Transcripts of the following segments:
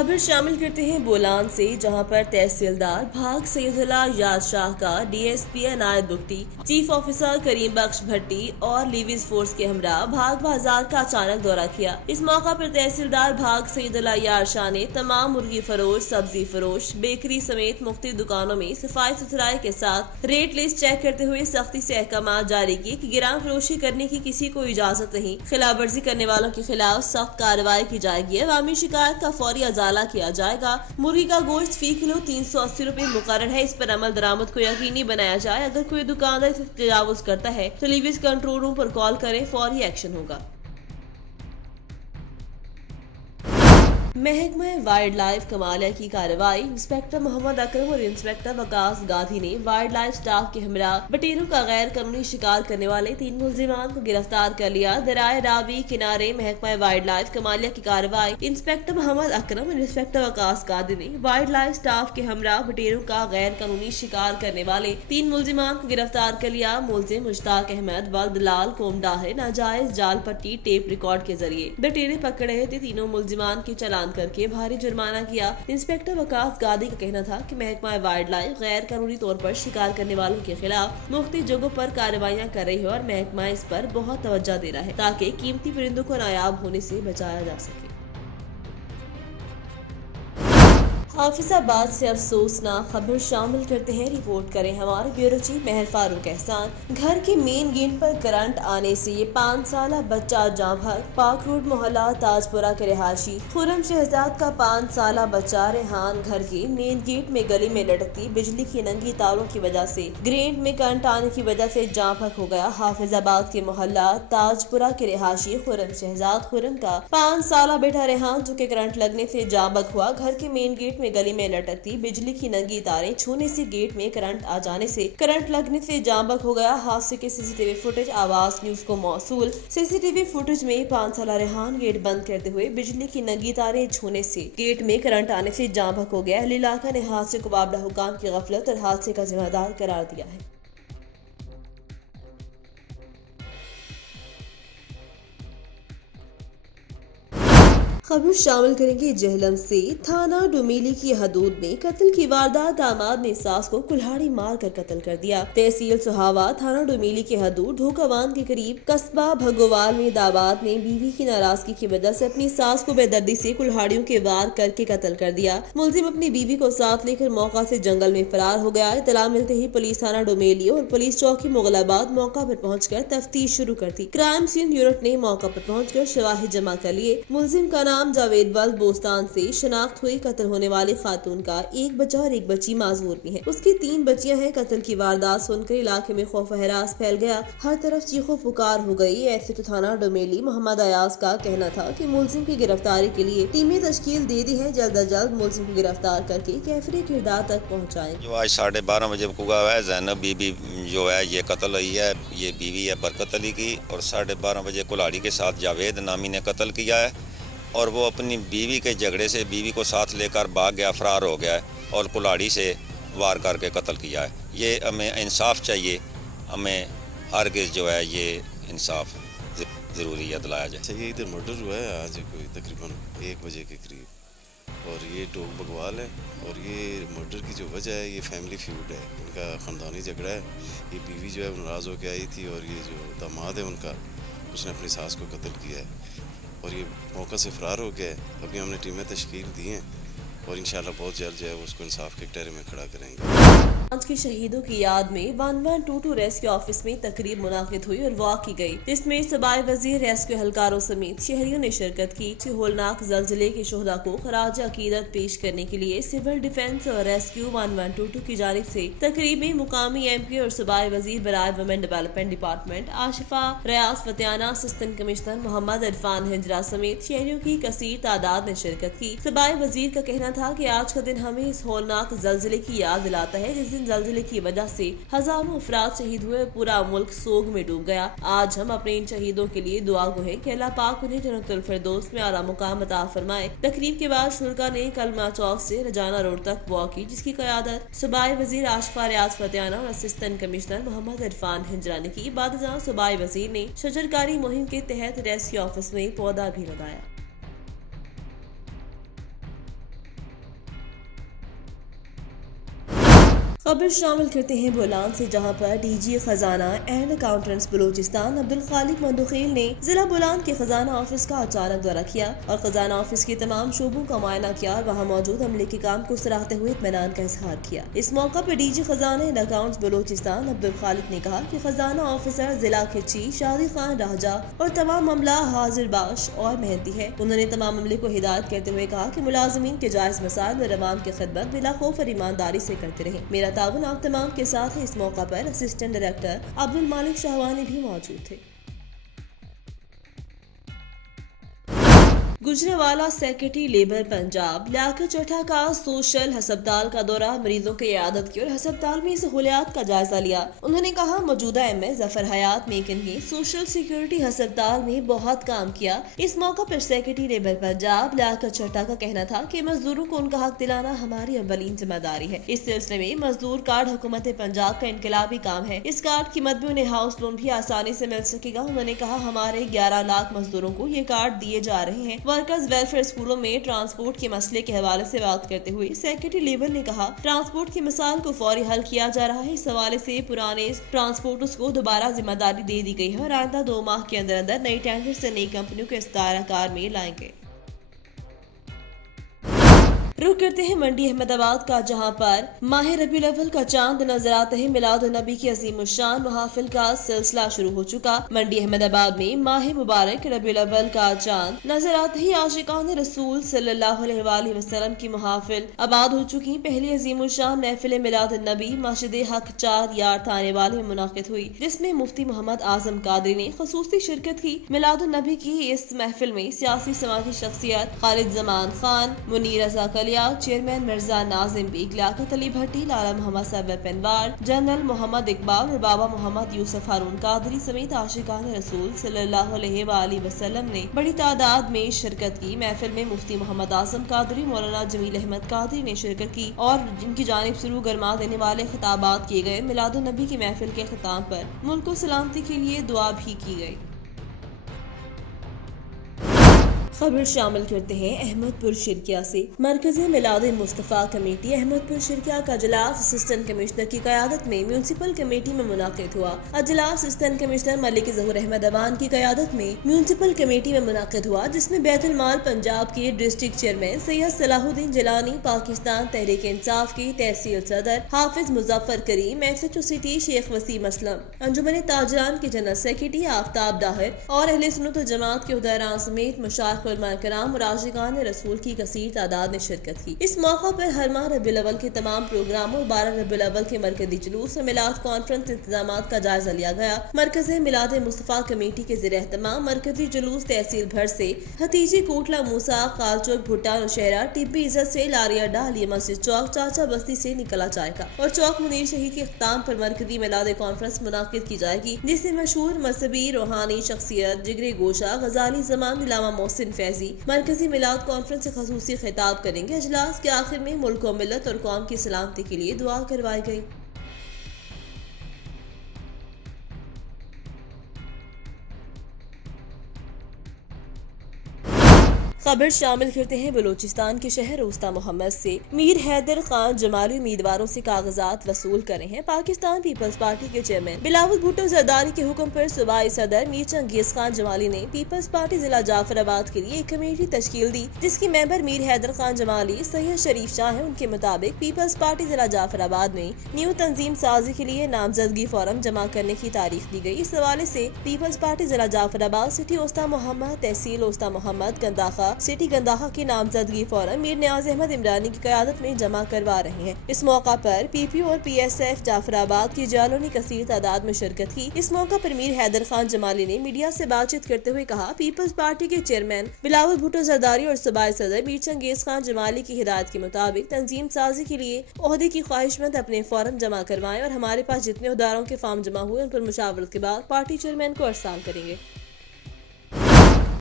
खबर शामिल करते हैं बोलान से, जहां पर तहसीलदार भाग सैयदुल्ला याद शाह का DSP Anayat Bugti, chief officer करीम बख्श भट्टी और लीविस फोर्स के हमरा भाग बाजार का अचानक दौरा किया। इस मौका पर तहसीलदार भाग सैयदुल्ला याद शाह ने तमाम मुर्गी फरोश, सब्जी फरोश, बेकरी समेत मुख्तलिफ दुकानों में सफाई सुथराई के साथ रेट लिस्ट चेक करते हुए सख्ती से अहकाम जारी किए कि गिराम फरोशी करने की किसी को इजाजत नहीं। खिलाफ वर्जी करने वालों के खिलाफ सख्त कार्रवाई की जाएगी। अवामी शिकायत का फौरी अजाला किया जाएगा। मुर्गी का गोश्त फी किलो 380 रुपए मुकर्रर है। इस पर अमल दरामद को यकीनी बनाया जाए। अगर कोई दुकानदार इसे तजावुज करता है तो लीविस कंट्रोल रूम पर कॉल करें, फौरी एक्शन होगा। महकमा वाइल्ड लाइफ कमालिया की कार्रवाई। इंस्पेक्टर मोहम्मद अकरम और इंस्पेक्टर वकास गांधी ने वाइल्ड लाइफ स्टाफ के हमरा बटेरों का गैर कानूनी शिकार करने वाले 3 मुलजिमान को गिरफ्तार कर लिया। दराए रावी किनारे महकमा वाइल्ड लाइफ कमालिया की कार्रवाई। इंस्पेक्टर मोहम्मद अकरम और इंस्पेक्टर वकास गांधी ने वाइल्ड लाइफ स्टाफ के हमरा बटेरों का गैर कानूनी शिकार करने वाले 3 मुलजिमान को गिरफ्तार कर लिया। मुलजिम मुश्ताक अहमद व दलाल कोमडाहे नाजायज जाल पट्टी टेप रिकॉर्ड के जरिए बटेरे पकड़ रहे थे। तीनों मुलजिमान के चलान करके भारी जुर्माना किया। इंस्पेक्टर वकास गादी का कहना था कि महकमा वाइल्ड लाइफ गैर कानूनी तौर पर शिकार करने वालों के खिलाफ मुख्तलिफ जगहों पर कार्रवाइयां कर रही है और महकमा इस पर बहुत तवज्जो दे रहा है ताकि कीमती परिंदों को नायाब होने से बचाया जा सके। हाफिजाबाद से अफसोसनाक खबर शामिल करते हैं, रिपोर्ट करें हमारे ब्यूरो चीफ महर फारूक एहसान। घर के मेन गेट पर करंट आने से ये 5 साला बच्चा जाँ भर। पाक रोड मोहल्ला ताजपुरा के रहायशी खुरम शहजाद का 5 साला बच्चा रेहान घर के मेन गेट में गली में लटकती बिजली की नंगी तारों की वजह से ग्रेड में करंट आने की वजह से जाँ भर हो गया। हाफिजाबाद के मोहल्ला ताजपुरा के रहायशी खुरम शहजाद खुरम का 5 साला बेटा रेहान जो के करंट लगने से जाँ बक हुआ। घर के मेन गेट में गली में लटकती बिजली की नंगी तारें छूने से गेट में करंट आ जाने से करंट लगने से जाँ बक हो गया। हादसे के सीसीटीवी फुटेज आवाज न्यूज को मौसूल। सीसीटीवी फुटेज में 5 साला रेहान गेट बंद करते हुए बिजली की नंगी तारें छूने से गेट में करंट आने से जाँ बक हो गया। अहले इलाका ने हादसे को बाबला हुकाम की गफलत और हादसे का जिम्मेदार करार दिया है। खबर शामिल करेंगे जहलम से। थाना डुमेली की हदूद में कत्ल की वारदात। दामाद ने सास को कुल्हाड़ी मार कर कत्ल कर दिया। तहसील सुहावा थाना डुमेली के हदूद ढोकावान के करीब कस्बा भगोवाल में दामाद ने बीवी की नाराजगी की वजह से अपनी सास को बेदर्दी से कुल्हाड़ियों के वार करके कत्ल कर दिया। मुलजिम अपनी बीवी को साथ लेकर मौका से जंगल में फरार हो गया। इतला मिलते ही पुलिस थाना डुमेली और पुलिस चौकी मुगलाबाद मौका पर पहुंचकर तफ्तीश शुरू कर दी। क्राइम सीन यूनिट ने मौका पर पहुंचकर शवाहिद जमा कर लिए। मुलजिम का नाम जावेद वल्द बोस्तान से शनाख्त हुई। कत्ल होने वाली खातून का एक बच्चा और एक बच्ची माजूर भी है। उसकी 3 बच्चियां हैं। कत्ल की वारदात सुनकर इलाके में खौफ हरास फैल गया। हर तरफ चीखों पुकार हो गई। ऐसे तो थाना डुमेली मोहम्मद अयाज का कहना था कि मुलजिम की गिरफ्तारी के लिए टीमें तश्कील दे दी है। जल्द अज जल्द मुलजिम को गिरफ्तार करके कैफरे किरदार तक पहुँचाएंगे। जो आज 12:30 बजे हुआ है जैनब बीबी जो है ये कत्ल हुई है। ये बीवी है बरकत अली की और 12:30 बजे कुल्हाड़ी के साथ जावेद नामी ने कत्ल किया है और वो अपनी बीवी के झगड़े से बीवी को साथ लेकर भाग गया, फरार हो गया है और कुल्हाड़ी से वार करके कत्ल किया है। ये हमें इंसाफ चाहिए। हमें हरगिज़ जो है ये इंसाफ ज़रूरी है दिलाया जाए। ये इधर मर्डर हुआ है आज कोई तकरीबन 1 बजे के करीब और ये टोक बगवाल है और ये मर्डर की जो वजह है ये फैमिली फ्यूड है। इनका ख़ानदानी झगड़ा है। ये बीवी जो है नाराज़ होकर आई थी और ये जो दामाद है उनका उसने अपनी सास को कत्ल किया है और ये मौका से फरार हो गया है। अभी हमने टीमें तश्कील दी हैं और इंशाल्लाह बहुत जल्द जो है उसको इंसाफ के कटहरे में खड़ा करेंगे। आज के शहीदों की याद में 1122 रेस्क्यू ऑफिस में तकरीब मुनाकिद हुई और वॉक की गई, जिसमें सूबाई वजीर रेस्क्यू एहलकारों समेत शहरियों ने शिरकत की। होलनाक ज़लज़ले के शोहदा को खराज अकीदत पेश करने के लिए सिविल डिफेंस और रेस्क्यू 1122 की जानिब से तकरीब में मुकामी MP और सूबाई वजीर बराए वुमेन डेवलपमेंट डिपार्टमेंट आशिफा रियाज फतियाना, असिस्टेंट कमिश्नर मोहम्मद इरफान हिजरा समेत शहरियों की कसीर तादाद ने शिरकत की। सूबाई वजीर का कहना था कि आज का दिन हमें इस होलनाक ज़लज़ले की याद दिलाता है जिस ज़लज़ले की वजह से हजारों अफराद शहीद हुए, पूरा मुल्क सोग में डूब गया। आज हम अपने इन शहीदों के लिए दुआ गो हैं कि अल्लाह पाक उन्हें जन्नतुल फिरदौस में आला मुकाम अता फरमाए। तकरीब के बाद शुरका ने कलमा चौक से रजाना रोड तक वॉक की, जिसकी क़यादत सूबाई वजीर आशिफा रियाज फतियाना और असिस्टेंट कमिश्नर मोहम्मद इरफान हिजरा ने की। बाद सूबाई वजीर ने शजरकारी मुहिम के तहत रेस्क्यू ऑफिस में पौधा भी लगाया। खबर शामिल करते हैं बोलान से, जहां पर डीजी खजाना एंड अकाउंटेंट्स बलूचिस्तान अब्दुल खालिक मंदुखेल ने जिला बोलान के खजाना ऑफिस का अचानक दौरा किया और खजाना ऑफिस के तमाम शोबों का मुआयना किया और वहां मौजूद अमले के काम को सराहते हुए इत्मीनान का इजहार किया। इस मौका पर डीजी खजाना एंड अकाउंट्स बलूचिस्तान अब्दुल खालिक ने कहा कि खजाना ऑफिसर जिला खिची शादी खान राजा और तमाम अमला हाजिर बाश और मेहनती है। उन्होंने तमाम अमले को हिदायत करते हुए कहा कि मुलाजमीन के जायज मसाइल और अवाम की खिदमत बिला खौफ और ईमानदारी से करते रहे। मेरा ताउन आप तमाम के साथ है। इस मौका पर असिस्टेंट डायरेक्टर अब्दुल मालिक शाहवानी भी मौजूद थे। गुजरावाला सेक्रेटरी लेबर पंजाब लियाकत चड्ढा का सोशल हस्पताल का दौरा, मरीजों की इयादत की और हस्पताल में सहूलियात का जायजा लिया। उन्होंने कहा मौजूदा एमए जफर हयात मेकिन ने सोशल सिक्योरिटी हस्पताल में बहुत काम किया। इस मौका पर सेक्रेटरी लेबर पंजाब लियाकत चड्ढा का कहना था कि मजदूरों को उनका हक दिलाना हमारी अव्वलीन जिम्मेदारी है। इस सिलसिले में मजदूर कार्ड हुकूमत पंजाब का इनकलाबी काम है। इस कार्ड की मद में उन्हें हाउस लोन भी आसानी से मिल सकेगा। उन्होंने कहा हमारे 11 लाख मजदूरों को ये कार्ड दिए जा रहे हैं। वर्कर्स वेलफेयर स्कूलों में ट्रांसपोर्ट के मसले के हवाले से बात करते हुए सेक्रेटरी लेबर ने कहा ट्रांसपोर्ट की मिसाल को फौरी हल किया जा रहा है। इस हवाले से पुराने ट्रांसपोर्टर्स को दोबारा जिम्मेदारी दे दी गई है और आइंदा 2 माह के अंदर अंदर नई टेंडर से नई कंपनियों को इस दायरा कार में लाएंगे। रुक करते हैं मंडी अहमदाबाद का, जहां पर माह रबीउल अव्वल का चांद नजर आते ही मिलाद नबी की अजीम शान महाफिल का सिलसिला शुरू हो चुका। मंडी अहमदाबाद में माह मुबारक रबीउल अव्वल का चांद नजर आते ही आशिकान रसूल सल्लल्लाहु अलैहि वसल्लम की महाफिल आबाद हो चुकी। पहली अजीम शान महफिल मिलाद नबी मस्जिद हक 4 यार्ड थाने वाले में मुनाकिद हुई, जिसमें मुफ्ती मोहम्मद आजम कादरी ने खसूसी शिरकत की। मिलाद नबी की इस महफिल में सियासी समाजी शख्सियत खालिद जमान खान, मुनीर रजा चेयरमैन मिर्जा नाजिम बेग, लियाकत अली भट्टी, लाला मोहम्मद सबब अनवार, जनरल मोहम्मद इकबाल और बाबा मोहम्मद यूसुफ हारून कादरी समेत आशिकान रसूल सल्लल्लाहु अलैहि वसल्लम ने बड़ी तादाद में शिरकत की। महफिल में मुफ्ती मोहम्मद आजम कादरी, मौलाना जमील अहमद कादरी ने शिरकत की और जिनकी जानिब से रूह गरमा देने वाले खिताबात किए गए। मिलाद नबी की महफिल के खिताब पर मुल्क को सलामती के लिए दुआ भी की गई। खबर शामिल करते हैं अहमदपुर शिरकिया से। मरकज़ी मिलाद मुस्तफ़ा कमेटी अहमदपुर शिरकिया का अजलास असिस्टेंट कमिश्नर की क़यादत में म्यूनसिपल कमेटी में मुनाकिद हुआ। अजलास असिस्टेंट कमिश्नर मलिक ज़हूर अहमद अवान की क़यादत में म्यूनसिपल कमेटी में मुनाकिद हुआ, जिसमें बैतुल माल पंजाब के डिस्ट्रिक्ट चेयरमैन सैयद सलाहुद्दीन जिलानी, पाकिस्तान तहरीक इंसाफ के तहसील सदर हाफिज मुजफ्फर करीम, एसएचओ सिटी शेख वसीम असलम, अंजुमन ताजरान के जनरल सेक्रेटरी आफ्ताब दाहिर और अहले सुन्नत व जमात के उहदेदारान समेत मशाइख कराम और आशिकान रसूल की कसीर तादाद में शिरकत की। इस मौका पर हर माह रबीउल अव्वल के तमाम प्रोग्राम और 12 रबीउल अव्वल के मरकजी जुलूस और मिलाद कॉन्फ्रेंस इंतजामात का जायजा लिया गया। मरकज़ी मिलाद मुस्तफ़ा कमेटी के ज़रिए एहतमाम मरकजी जुलूस तहसील भर से हतीजी, कोटला मूसा, कालचौक, भुट्टा, नौशहरा, टिब्बी इज्जत से लारिया डाली, मस्जिद चौक, चाचा बस्ती से निकला जाएगा और चौक मुनीर शहीद के इख्तिताम पर मरकजी मिलाद कॉन्फ्रेंस मुनाकिद की जाएगी, जिससे मशहूर मजहबी रूहानी शख्सियत जिगरी गोशा गजाली ज़मान इलामा मोहसिन फैजी मरकजी मिलाद कॉन्फ्रेंस से खसूसी खिताब करेंगे। अजलास के आखिर में मुल्क व मिल्लत और कौम की सलामती के लिए दुआ करवाई गई। खबर शामिल करते हैं बलूचिस्तान के शहर उस्ता मोहम्मद से। मीर हैदर खान जमाली उम्मीदवारों से कागजात वसूल कर रहे हैं। पाकिस्तान पीपल्स पार्टी के चेयरमैन बिलावल भुट्टो जरदारी के हुक्म पर सूबाई सदर मीर चंगेज खान जमाली ने पीपल्स पार्टी जिला जाफराबाद के लिए एक कमेटी तश्कील दी, जिसकी मेंबर मीर हैदर खान जमाली, सैयद शरीफ शाह है। उनके मुताबिक पीपल्स पार्टी जिला जाफराबाद में न्यू तंजीम साजी के लिए नामजदगी फॉर्म जमा करने की तारीख दी गई। इस हवाले से पीपल्स पार्टी जिला जाफराबाद, सिटी उस्ता मोहम्मद, तहसील उस्ता मोहम्मद, गंदाखा, सिटी गंदाहा की नामजदगी फॉर्म मीर न्याज अहमद इमरानी की क़यादत में जमा करवा रहे हैं। इस मौका पर पीपीओ और पीएसएफ जाफराबाद की जालों ने कसीर तादाद में शिरकत की। इस मौका पर मीर हैदर खान जमाली ने मीडिया से बातचीत करते हुए कहा, पीपल्स पार्टी के चेयरमैन बिलावल भुट्टो जरदारी और सूबाई सदर मीर चंगेज खान जमाली की हिदायत के मुताबिक तंजीम साजी के लिए ओहदे की ख्वाहिशमंद अपने फॉर्म जमा करवाएं और हमारे पास जितने उहदेदारों के फॉर्म जमा हुए उन पर मुशावरत के बाद पार्टी चेयरमैन को अरसाल करेंगे।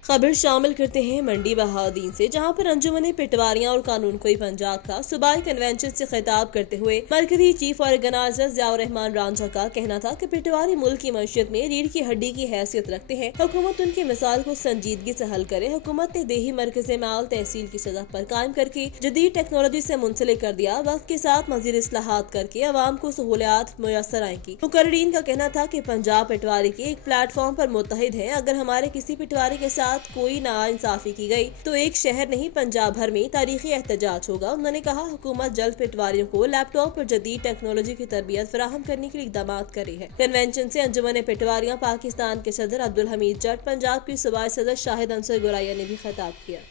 खबर शामिल करते हैं मंडी बहाउद्दीन से, जहां पर अंजुमन पटवारियां और कानून कोई पंजाब का सूबाई कन्वेंशन से खिताब करते हुए मरकजी चीफ ऑर्गेनाइजर ज़ियाउर रहमान रांझा का कहना था कि पटवारी मुल्क की मईशत में रीढ़ की हड्डी की हैसियत रखते हैं। हुकूमत उनकी मिसाल को संजीदगी से हल करे। हुकूमत ने देही मरकज़ माल तहसील की सतह पर कायम करके जदीद टेक्नोलॉजी से मुंसलिक कर दिया। वक्त के साथ मजीद इस्लाहात करके अवाम को सहूलियात मुयसर आएंगी। मुकर्रीन का कहना था कि पंजाब पटवारी के एक प्लेटफॉर्म पर मुत्तहिद है। अगर हमारे किसी पटवारी के साथ कोई नाइंसाफी की गई तो एक शहर नहीं पंजाब भर में तारीखी एहतजाज होगा। उन्होंने कहा हुकूमत जल्द पटवारियों को लैपटॉप और जदीद टेक्नोलॉजी की तरबियत फराहम करने के लिए इक़दाम कर रही है। कन्वेंशन से अंजुमन पटवारियां पाकिस्तान के सदर अब्दुल हमीद जट, पंजाब की सूबाई सदर शाहिद अंसर गुराया ने भी खिताब किया।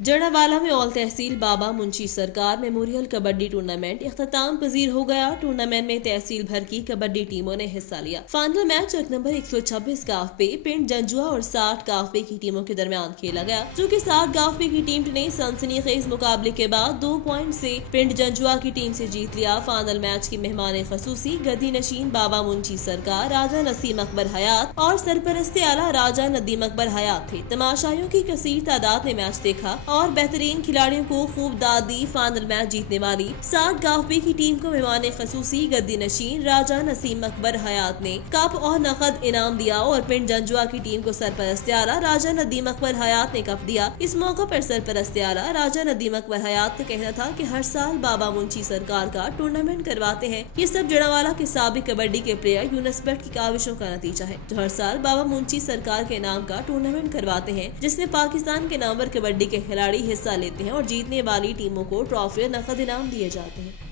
जड़ावाला में ऑल तहसील बाबा मुंशी सरकार मेमोरियल कबड्डी टूर्नामेंट इख्तिताम पजीर हो गया। टूर्नामेंट में तहसील भर की कबड्डी टीमों ने हिस्सा लिया। फाइनल मैच एक नंबर 126 गांव पिंड जंजुआ और 60 गांव की टीमों के दरमियान खेला गया, जो कि 60 गांव की टीम ने सनसनीखेज मुकाबले के बाद 2 पॉइंट से पिंड जंजुआ की टीम से जीत लिया। फाइनल मैच की मेहमान खसूसी गद्दी नशीन बाबा मुंशी सरकार, राजा नसीम अकबर हयात और सरपरस्ते आला राजा नदीम अकबर हयात थे। तमाशाइयों की कसीर तादाद ने मैच देखा और बेहतरीन खिलाड़ियों को खूब दाद दी। फाइनल मैच जीतने वाली 60 गांव की टीम को मेहमान खसूसी गद्दी नशीन राजा नसीम अकबर हयात ने कप और नकद इनाम दिया और पिंड जंजुआ की टीम को सरपरस्ते आला राजा नदीम अकबर हयात ने कप दिया। इस मौके पर सरपरस्ते आला राजा नदीम अकबर हयात का कहना था कि हर साल बाबा मुंशी सरकार का टूर्नामेंट करवाते हैं। ये सब जड़ावाला के साबिक कबड्डी के प्लेयर यूनुस भट्ट की काविशों का नतीजा है, जो हर साल बाबा मुंशी सरकार के नाम का टूर्नामेंट करवाते हैं, जिसमें पाकिस्तान के नामवर कबड्डी के खिलाड़ी हिस्सा लेते हैं और जीतने वाली टीमों को ट्रॉफी और नकद इनाम दिए जाते हैं।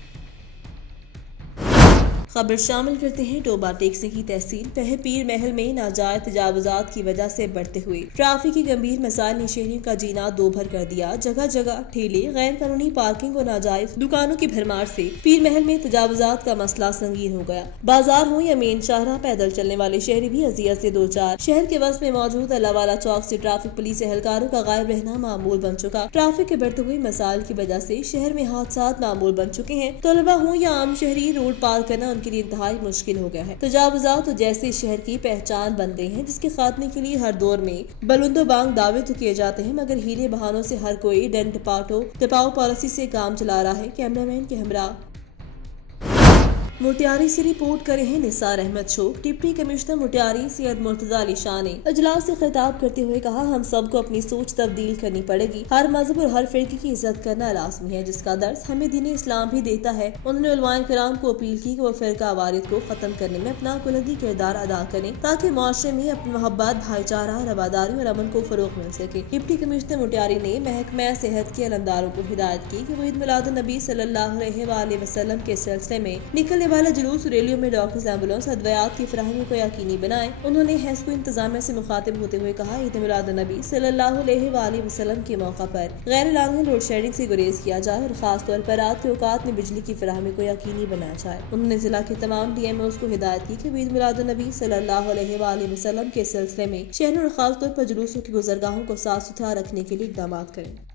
खबर शामिल करते हैं टोबा टेक्सी की तहसील पीर महल में नाजायज तजावुजात की वजह से बढ़ते हुए ट्रैफिक की गंभीर मसाइल ने शहरियों का जीना दो भर कर दिया। जगह जगह ठेले, गैर कानूनी पार्किंग और नाजायज दुकानों की भरमार से पीर महल में तजावुजात का मसला संगीन हो गया। बाजार हो या मेन शाहरा, पैदल चलने वाले शहरी भी अजियत से दो चार। शहर के वस्त में मौजूद अल्लाहवाला चौक से ट्रैफिक पुलिस एहलकारों का गायब रहना मामूल बन चुका। ट्रैफिक के बढ़ते हुए मसाइल की वजह से शहर में हादसात मामूल बन चुके हैं। तलबा हो या आम शहरी, रोड पार करना के लिए इंतहाई मुश्किल हो गया है। तजावुजात तो जैसे शहर की पहचान बन गई है, जिसके खात्मे के लिए हर दौर में बलुंदो बांग दावे तो किए जाते हैं, मगर हीरे बहानों से हर कोई डंड टपाओ पॉलिसी से काम चला रहा है। कैमरामैन के हमरा मुटियारी से रिपोर्ट करे हैं निसार अहमद शोक। डिप्टी कमिश्नर मुटियारी सैयद मुर्तजा अली शाह ने अजलास से खिताब करते हुए कहा, हम सबको अपनी सोच तब्दील करनी पड़ेगी। हर मजहब और हर फिरके की इज्जत करना लाजमी है, जिसका दर्स हमें दीन इस्लाम भी देता है। उन्होंने उलमाए किराम को अपील की कि वो फिरका वारिद को खत्म करने में अपना कुलदी किरदार अदा करें, ताकि मुआशरे में अपनी मोहब्बत, भाईचारा, रवादारी और अमन को फरोग मिल सके। डिप्टी कमिश्नर मुटियारी ने महकमा सेहत के अलंदारों को हिदायत की कि वो ईद मिलाद नबी सल्लल्लाहु अलैहि वसल्लम के सिलसिले में निकलने वाला जुलूस रैलियों में डॉक्टर्स, एम्बुलेंस, अद्वियात की फराहमी को यकीनी बनाए। उन्होंने हेस्को इंतजामिया से मुखातिब होते हुए कहा, ईद मिलाद नबी सल्लल्लाहु अलैहि वसल्लम के मौका पर गैर लाज़मी लोड शेडिंग से गुरेज किया जाए और खास तौर पर रात के औकात में बिजली की फराहमी को यकीनी बनाया जाए। उन्होंने जिला के तमाम DMOs को हिदायत की कि ईद मिलाद नबी सल्लल्लाहु अलैहि वसल्लम के सिलसिले में शहरों और खास तौर पर जुलूसों की गुजरगाहों को साफ सुथरा रखने के लिए इक़दाम करें।